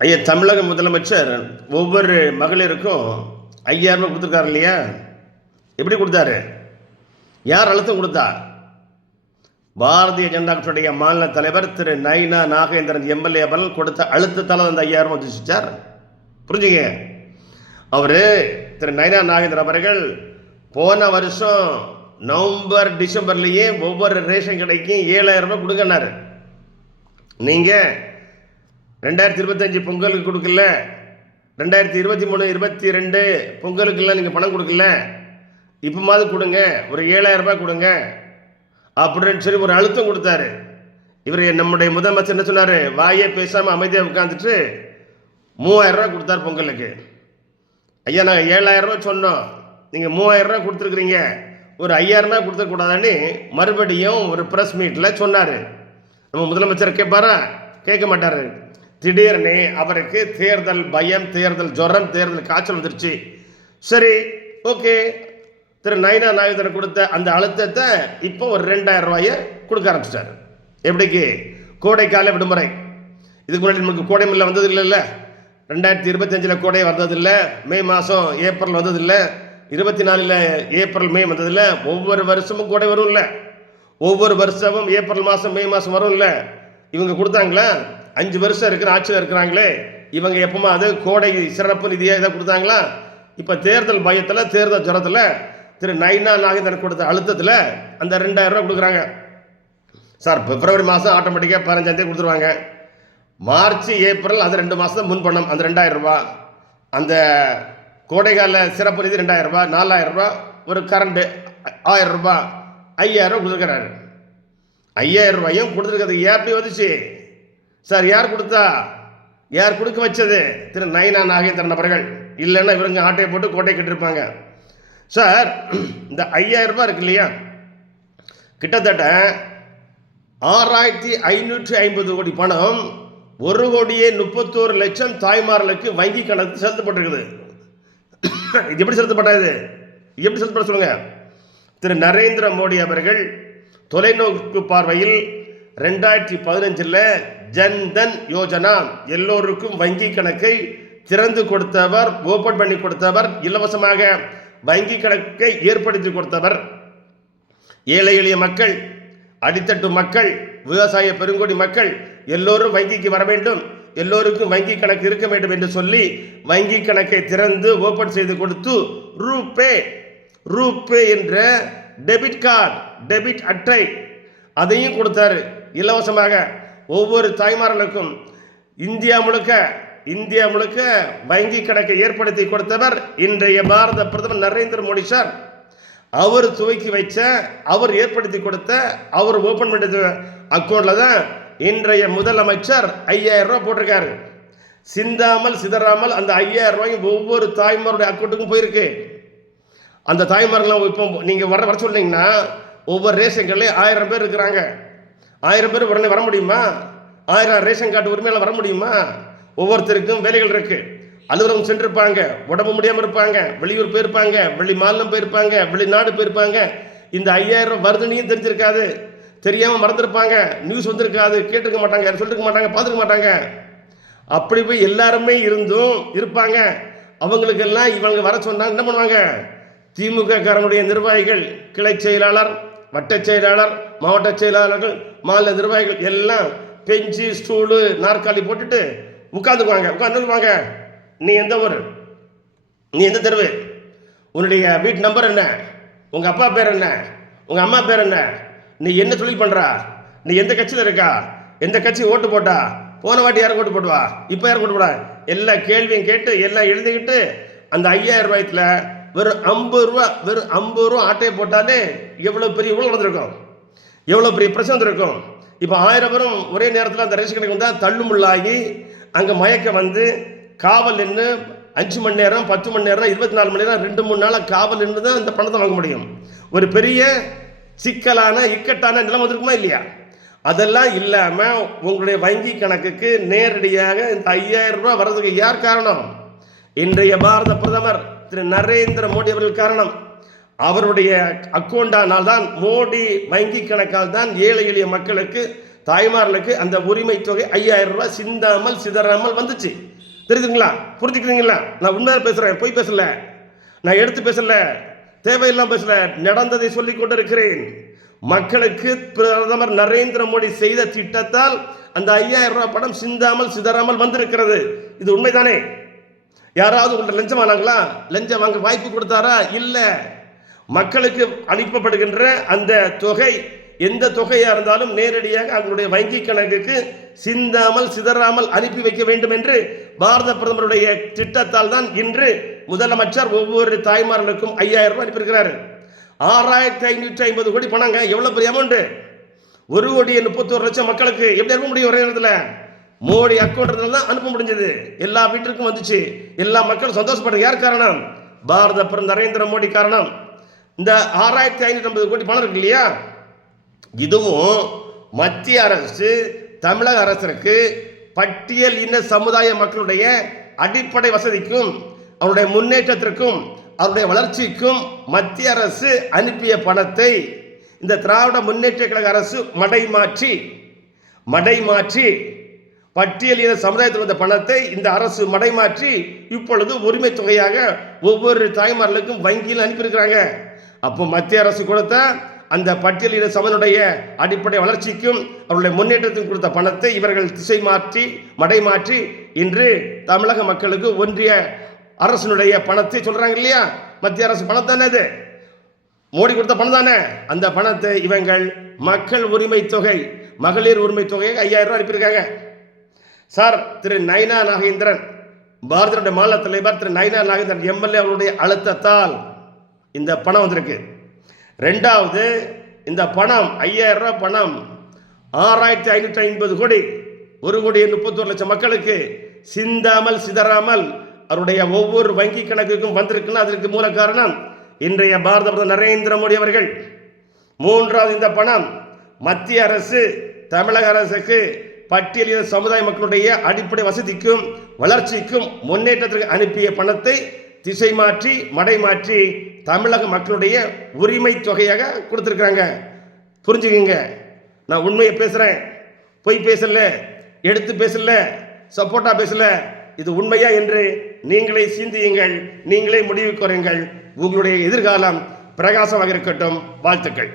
ஐயா, தமிழக முதலமைச்சர் ஒவ்வொரு மகளிருக்கும் 5000 ரூபாய் கொடுத்துருக்காரு இல்லையா? எப்படி கொடுத்தாரு? யார் அழுத்தம் கொடுத்தா? பாரதிய ஜனதா கட்சியுடைய மாநில தலைவர் திரு நயினா நாகேந்திரன் எம்எல்ஏ அவர்கள் கொடுத்த அழுத்தத்தால் அந்த 5000 ரூபாய் வந்துச்சார். புரிஞ்சுங்க. அவர் திரு நயினா நாகேந்திரன் அவர்கள் போன வருஷம் நவம்பர் டிசம்பர்லேயே ஒவ்வொரு ரேஷன் கடைக்கும் 7000 ரூபாய் கொடுங்கன்னாரு. நீங்கள் 2025 பொங்கலுக்கு கொடுக்கல, 2023 22 பொங்கலுக்கெல்லாம் நீங்கள் பணம் கொடுக்கல, இப்போ மாதிரி கொடுங்க, ஒரு 7000 ரூபாய் கொடுங்க அப்படின்னு சொல்லி ஒரு அழுத்தம் கொடுத்தாரு. இவர் நம்முடைய முதலமைச்சர் என்ன சொன்னார்? வாயே பேசாமல் அமைதியாக உட்காந்துட்டு 3000 ரூபாய் கொடுத்தார் பொங்கலுக்கு. ஐயா, நாங்கள் 7000 ரூபாய் சொன்னோம், நீங்கள் 3000 ரூபாய் கொடுத்துருக்குறீங்க, ஒரு 5000 ரூபாய் கொடுத்துக்கூடாதான்னு மறுபடியும் ஒரு ப்ரெஸ் மீட்டில் சொன்னார். நம்ம முதலமைச்சர் கேட்பாரா? கேட்க மாட்டார். திடீர்னு அவருக்கு தேர்தல் பயம், தேர்தல் ஜுரம், தேர்தல் காய்ச்சல் வந்துருச்சு. சரி, ஓகே, திரு நயினா நாகேந்திரன் கொடுத்த அந்த அழுத்தத்தை இப்போ ஒரு 2000 ரூபாயை கொடுக்க ஆரம்பிச்சிட்டார். எப்படிக்கு? கோடைக்கால விடுமுறை. இதுக்கு முன்னாடி நமக்கு கோடை மில்ல வந்தது இல்லைல்ல. 2025 கோடை வந்ததில்லை, மே மாதம் ஏப்ரல் வந்ததில்லை, 24 ஏப்ரல் மே வந்ததில்லை. ஒவ்வொரு வருஷமும் கோடை வரும் இல்லை, ஒவ்வொரு வருஷமும் ஏப்ரல் மாதம் மே மாதம் வரும் இல்லை. இவங்க கொடுத்தாங்களா? 5 வருஷம் இருக்கிற ஆட்சியில் இருக்கிறாங்களே, இவங்க எப்பவுமா அது கோடை சிறப்பு நிதியாக இதை கொடுத்தாங்களா? இப்போ தேர்தல் பயத்தில், தேர்தல் ஜுரத்தில் திரு நயினா நாகேந்திரன் கொடுத்த அழுத்தத்தில் அந்த 2000 ரூபாய் கொடுக்குறாங்க. சார், பிப்ரவரி மாதம் ஆட்டோமேட்டிக்காக 15 கொடுத்துருவாங்க. மார்ச் ஏப்ரல் அது 2 மாதம் முன்பணம், அந்த 2000 ரூபாய். அந்த கோடைகால சிறப்பு நிதி 2000 ரூபாய், 4000 ரூபாய், ஒரு கரண்ட்டு 1000 ரூபாய், 5000 ரூபாய் கொடுத்துருக்கிறாரு. 5000 ரூபாயும் கொடுத்துருக்கிறது எப்படி வந்துச்சு சார்? யார் கொடுத்தா? யார் கொடுக்க வச்சது? திரு நயினா நாகேந்திரன் அவர்கள். இல்லைன்னா இவங்க ஆட்டையை போட்டு கோட்டை கட்டிருப்பாங்க. சார், இந்த 5000 ரூபாய் இருக்கு இல்லையா, கிட்டத்தட்ட 6550 கோடி பணம், 1,31,00,000 தாய்மார்களுக்கு வங்கி கணக்கு செலுத்தப்பட்டிருக்குது. இது எப்படி செலுத்தப்பட்டது? எப்படி செலுத்தப்பட சொல்லுங்க? திரு நரேந்திர மோடி அவர்கள் தொலைநோக்கு பார்வையில் 2015 ஜன்தன் யோஜனா, எல்லோருக்கும் வங்கி கணக்கை திறந்து கொடுத்தவர், ஓபன் பண்ணி கொடுத்தவர், இலவசமாக வங்கி கணக்கை ஏற்படுத்தி கொடுத்தவர். ஏழை எளிய மக்கள், அடித்தட்டு மக்கள், விவசாய பெருங்கோடி மக்கள் எல்லோரும் வங்கிக்கு வர வேண்டும், எல்லோருக்கும் வங்கி கணக்கு இருக்க வேண்டும் என்று சொல்லி வங்கி கணக்கை திறந்து ஓபன் செய்து கொடுத்து ரூபே என்ற டெபிட் கார்டு, டெபிட் அட்டை அதையும் கொடுத்தாரு இலவசமாக ஒவ்வொரு தாய்மார்களுக்கும். இந்தியா முழுக்க வங்கி கணக்கை ஏற்படுத்தி கொடுத்தவர் இன்றைய பாரத பிரதமர் நரேந்திர மோடி சார். அவர் துவக்கி வைச்ச, அவர் ஏற்படுத்தி கொடுத்த, அவர் ஓபன் பண்ண அக்கௌண்ட்ல தான் இன்றைய முதலமைச்சர் 5000 ரூபாய் போட்டிருக்காரு. சிந்தாமல் சிதறாமல் அந்த 5000 ரூபாய் ஒவ்வொரு தாய்மாருடைய அக்கௌண்ட்டுக்கும் போயிருக்கு. அந்த தாய்மார்கள் இப்போ நீங்கள் வர சொன்னீங்கன்னா ஒவ்வொரு ரேஷன் கடையிலையும் 1000 பேர் இருக்கிறாங்க. 1000 பேர் உடனே வர முடியுமா? 1000 ரேஷன் கார்டு உரிமையால் வர முடியுமா? ஒவ்வொருத்தருக்கும் வேலைகள் இருக்கு. அலுவலகம் சென்றிருப்பாங்க, உடம்பு முடியாமல் இருப்பாங்க, வெளியூர் போயிருப்பாங்க, வெளி மாநிலம் போயிருப்பாங்க, வெளிநாடு போயிருப்பாங்க. இந்த 5000 வருதுன்னு தெரிஞ்சிருக்காது, தெரியாமல் மறந்துருப்பாங்க, நியூஸ் வந்திருக்காது, கேட்டுக்க மாட்டாங்க, சொல்லிருக்க மாட்டாங்க, பார்த்துக்க மாட்டாங்க. அப்படி போய் எல்லாருமே இருப்பாங்க. அவங்களுக்கெல்லாம் இவங்க வர சொன்னாங்க, என்ன பண்ணுவாங்க? திமுக காரனுடைய நிர்வாகிகள், கிளை செயலாளர், வட்ட செயலாளர், மாவட்ட செயலாளர்கள், மாநில நிர்வாகிகள் எல்லாம் பெஞ்சு ஸ்டூலு நாற்காலி போட்டுட்டு உட்காந்துருவாங்க. நீ எந்த ஊர், நீ எந்த தெருவு, உன்னுடைய வீட்டு நம்பர் என்ன, உங்கள் அப்பா பேர் என்ன, உங்கள் அம்மா பேர் என்ன, நீ என்ன தொழில் பண்ணுறா, நீ எந்த கட்சியில் இருக்கா, எந்த கட்சி ஓட்டு போட்டா, போன வாட்டி யாரும் ஓட்டு போட்டுவா, இப்போ யாரும் ஓட்டு போடா, எல்லா கேள்வியும் கேட்டு எல்லாம் எழுதிக்கிட்டு அந்த 5000 ரூபாய்க்குல வெறும் 50 ரூபா ஆட்டையை போட்டாலே எவ்வளோ பெரிய ஊழல் நடந்திருக்கும், எவ்வளோ பெரிய பிரச்சனை வந்திருக்கும். இப்போ 1000 பேரும் ஒரே நேரத்தில் அந்த ரேஷன் கடைக்கு வந்தால் தள்ளுமுள்ளாகி அங்கே மயக்க வந்து காவல் நின்று 5 மணி நேரம், 10 மணி நேரம், 24 மணி நேரம், 2-3 நாளாக காவல் நின்று தான் இந்த பணத்தை வாங்க முடியும். ஒரு பெரிய சிக்கலான இக்கட்டான நிலைமை வந்திருக்குமா இல்லையா? அதெல்லாம் இல்லாமல் உங்களுடைய வங்கி கணக்குக்கு நேரடியாக இந்த 5000 ரூபாய் வர்றதுக்கு யார் காரணம்? இன்றைய பாரத பிரதமர் திரு நரேந்திர மோடி அவர்கள் காரணம். அவருடைய அக்கௌண்டானால் தான், மோடி வங்கி கணக்கால் தான் ஏழை எளிய மக்களுக்கு தாய்மார்களுக்கு அந்த உரிமை தொகை 5000 ரூபாய் சிந்தாமல் சிதறாமல் வந்துச்சு. தெரியுதுங்களா? புரிஞ்சுக்கிறீங்களா? நான் உண்மையாக பேசுகிறேன், பொய் பேசல, நான் எடுத்து பேசல, தேவையில்லாம பேசல, நடந்ததை சொல்லிக் கொண்டிருக்கிறேன். மக்களுக்கு பிரதமர் நரேந்திர மோடி செய்த திட்டத்தால் அந்த 5000 ரூபாய் பணம் சிந்தாமல் சிதறாமல் வந்திருக்கிறது. இது உண்மைதானே? யாராவது உங்கள்கிட்ட லஞ்சம் வாங்கினாங்களா? லஞ்சம் வாங்க வாய்ப்பு கொடுத்தாரா? இல்லை. மக்களுக்கு அனுப்பப்படுகின்ற அந்த தொகை எந்த தொகையாக இருந்தாலும் நேரடியாக அவங்களுடைய வங்கி கணக்குக்கு சிந்தாமல் சிதறாமல் அனுப்பி வைக்க வேண்டும் என்று பாரத பிரதமருடைய திட்டத்தால் தான் இன்று முதலமைச்சர் ஒவ்வொரு தாய்மார்களுக்கும் 5000 ரூபாய் அனுப்பியிருக்கிறார். 6550 கோடி பணங்க. எவ்வளோ பெரிய அமௌண்ட்! 1,31,00,000 மக்களுக்கு எப்படி அனுப்ப முடியும் ஒரே நேரத்தில்? மோடி அக்கௌண்ட்ல தான் அனுப்ப முடிஞ்சது. எல்லா வீட்டிற்கும் வந்துச்சு. எல்லா மக்களும் சந்தோஷப்படுறது யார் காரணம்? பாரத பிரதமர் நரேந்திர மோடி காரணம். இந்த 6550 கோடி பணம் இருக்கு இல்லையா, இதுவும் மத்திய அரசு தமிழக அரசிற்கு பட்டியல் இன சமுதாய மக்களுடைய அடிப்படை வசதிக்கும் அவருடைய முன்னேற்றத்திற்கும் அவருடைய வளர்ச்சிக்கும் மத்திய அரசு அனுப்பிய பணத்தை இந்த திராவிட முன்னேற்ற கழக அரசு மடைமாற்றி பட்டியல் இன சமுதாயத்தில் வந்த பணத்தை இந்த அரசு மடைமாற்றி இப்பொழுது உரிமை தொகையாக ஒவ்வொரு தாய்மார்களுக்கும் வங்கியில் அனுப்பியிருக்கிறாங்க. அப்போ மத்திய அரசு கொடுத்த அந்த பட்டியலின சமனுடைய அடிப்படை வளர்ச்சிக்கும் அவருடைய முன்னேற்றத்திற்கும் கொடுத்த பணத்தை இவர்கள் திசை மாற்றி மடைமாற்றி இன்று தமிழக மக்களுக்கு ஒன்றிய அரசினுடைய பணத்தை சொல்றாங்க இல்லையா? மத்திய அரசு பணம் தானே, அது மோடி கொடுத்த பணம் தானே. அந்த பணத்தை இவங்கள் மக்கள் உரிமை தொகை, மகளிர் உரிமை தொகையை 5000 ரூபாய் அனுப்பியிருக்காங்க. சார், திரு நயினா நாகேந்திரன், பாரதிய மாநில தலைவர் திரு நயினா நாகேந்திரன் எம்எல்ஏ அவருடைய அழுத்தத்தால் இந்த பணம் வந்திருக்கு. ரெண்டாவது, இந்த பணம் 5000 ரூபாய் பணம் 6550 கோடி, 1,31,00,000 மக்களுக்கு சிந்தாமல் சிதறாமல் அவருடைய ஒவ்வொரு வங்கி கணக்குக்கும் வந்திருக்குன்னா அதற்கு மூல காரணம் இன்றைய பாரத பிரதமர் நரேந்திர மோடி அவர்கள். மூன்றாவது, இந்த பணம் மத்திய அரசு தமிழக அரசுக்கு பட்டியலின சமுதாய மக்களுடைய அடிப்படை வசதிக்கும் வளர்ச்சிக்கும் முன்னேற்றத்திற்கு அனுப்பிய பணத்தை திசை மாற்றி மடைமாற்றி தமிழக மக்களுடைய உரிமை தொகையாக கொடுத்துருக்காங்க. புரிஞ்சுக்கங்க, நான் உண்மையை பேசுகிறேன், பொய் பேசல, எடுத்து பேசல, சப்போர்ட்டா பேசல. இது உண்மையா என்று நீங்களே சிந்தியுங்கள், நீங்களே முடிவு கூறுங்கள். உங்களுடைய எதிர்காலம் பிரகாசமாக இருக்கட்டும். வாழ்த்துக்கள்.